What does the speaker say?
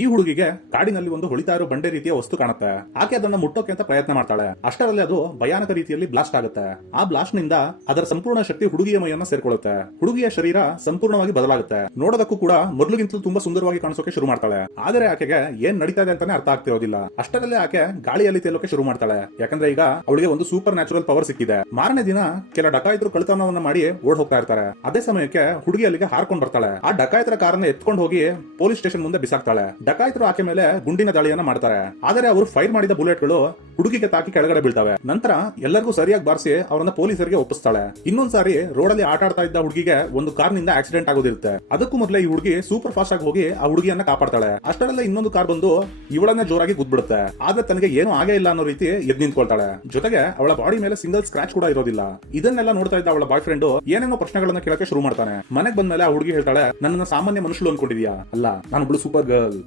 ಈ ಹುಡುಗಿಗೆ ಕಾಡಿನಲ್ಲಿ ಒಂದು ಹೊಳಿತಾ ಇರೋ ಬಂಡೆ ರೀತಿಯ ವಸ್ತು ಕಾಣುತ್ತೆ. ಆಕೆ ಅದನ್ನ ಮುಟ್ಟೋಕೆ ಅಂತ ಪ್ರಯತ್ನ ಮಾಡ್ತಾಳೆ. ಅಷ್ಟರಲ್ಲಿ ಅದು ಭಯಾನಕ ರೀತಿಯಲ್ಲಿ ಬ್ಲಾಸ್ಟ್ ಆಗುತ್ತೆ. ಆ ಬ್ಲಾಸ್ಟ್ ನಿಂದ ಅದರ ಸಂಪೂರ್ಣ ಶಕ್ತಿ ಹುಡುಗಿಯ ಮೈಯನ್ನ ಸೇರ್ಕೊಳ್ಳುತ್ತೆ. ಹುಡುಗಿಯ ಶರೀರ ಸಂಪೂರ್ಣವಾಗಿ ಬದಲಾಗುತ್ತೆ. ನೋಡೋದಕ್ಕೂ ಕೂಡ ಮೊದಲಿಗಿಂತಲೂ ತುಂಬಾ ಸುಂದರವಾಗಿ ಕಾಣಿಸೋಕೆ ಶುರು ಮಾಡ್ತಾಳೆ. ಆದರೆ ಆಕೆಗೆ ಏನ್ ನಡೀತಾ ಇದೆ ಅಂತಾನೆ ಅರ್ಥ ಆಗ್ತಿರೋದಿಲ್ಲ. ಅಷ್ಟರಲ್ಲೇ ಆಕೆ ಗಾಳಿಯಲ್ಲಿ ತೇಲೋಕೆ ಶುರು ಮಾಡ್ತಾಳೆ. ಯಾಕಂದ್ರೆ ಈಗ ಅವಳಿಗೆ ಒಂದು ಸೂಪರ್ ನ್ಯಾಚುರಲ್ ಪವರ್ ಸಿಕ್ಕಿದೆ. ಮಾರನೇ ದಿನ ಕೆಲ ಡಕಾಯಿತರು ಕಳ್ಳತನವನ್ನ ಮಾಡಿ ಓಡ್ ಹೋಗ್ತಾ ಇರ್ತಾರೆ. ಅದೇ ಸಮಯಕ್ಕೆ ಹುಡುಗಿ ಅಲ್ಲಿಗೆ ಹಾರ್ಕೊಂಡ್ ಬರ್ತಾಳೆ. ಆ ಡಕಾಯಿತರ ಕಾರನ್ನ ಎತ್ಕೊಂಡು ಹೋಗಿ ಪೊಲೀಸ್ ಸ್ಟೇಷನ್ ಮುಂದೆ ಬಿಸಾಕ್ತಾಳೆ. ಡಕಾಯಿತರು ಆಕೆ ಮೇಲೆ ಗುಂಡಿನ ದಾಳಿಯನ್ನ ಮಾಡ್ತಾರೆ. ಆದರೆ ಅವರು ಫೈರ್ ಮಾಡಿದ ಬುಲೆಟ್ಗಳು ಹುಡುಗಿಗೆ ತಾಕಿ ಕೆಳಗಡೆ ಬೀಳ್ತವೆ. ನಂತರ ಎಲ್ಲರಿಗೂ ಸರಿಯಾಗಿ ಬಾರಿಸಿ ಅವರನ್ನ ಪೊಲೀಸರಿಗೆ ಒಪ್ಪಿಸ್ತಾಳೆ. ಇನ್ನೊಂದ್ಸಾರಿ ರೋಡಲ್ಲಿ ಆಟ ಆಡ್ತಾ ಇದ್ದ ಹುಡುಗಿಗೆ ಒಂದು ಕಾರ್ನಿಂದ ಆಕ್ಸಿಡೆಂಟ್ ಆಗೋದಿರುತ್ತೆ. ಅದಕ್ಕೂ ಮೊದಲೇ ಈ ಹುಡುಗಿ ಸೂಪರ್ ಫಾಸ್ಟ್ ಆಗಿ ಹೋಗಿ ಆ ಹುಡುಗಿಯನ್ನ ಕಾಪಾಡ್ತಾಳೆ. ಅಷ್ಟರಲ್ಲೇ ಇನ್ನೊಂದು ಕಾರ್ ಬಂದು ಇವಳನ್ನ ಜೋರಾಗಿ ಗುದ್ಬಿಡುತ್ತೆ. ಆದ್ರೆ ತನಗೆ ಏನು ಆಗೇ ಇಲ್ಲ ಅನ್ನೋ ರೀತಿ ಎದ್ದು ನಿಂತ್ಕೊಳ್ತಾಳೆ. ಜೊತೆಗೆ ಅವಳ ಬಾಡಿ ಮೇಲೆ ಸಿಂಗಲ್ ಸ್ಕ್ರಾಚ್ ಕೂಡ ಇರೋದಿಲ್ಲ. ಇದನ್ನೆಲ್ಲ ನೋಡ್ತಾ ಇದ್ದ ಅವಳ ಬಾಯ್ ಫ್ರೆಂಡ್ ಏನೇನೋ ಪ್ರಶ್ನೆಗಳನ್ನ ಕೇಳಕ್ಕೆ ಶುರು ಮಾಡ್ತಾನೆ. ಮನೆಗೆ ಬಂದ್ಮೇಲೆ ಆ ಹುಡುಗಿ ಹೇಳ್ತಾಳೆ, ನನ್ನ ಸಾಮಾನ್ಯ ಮನುಷ್ಯಳು ಅನ್ಕೊಂಡಿದ್ಯಾ? ಅಲ್ಲ, ನಾನು ಒಬ್ಳು ಸೂಪರ್ ಗರ್ಲ್.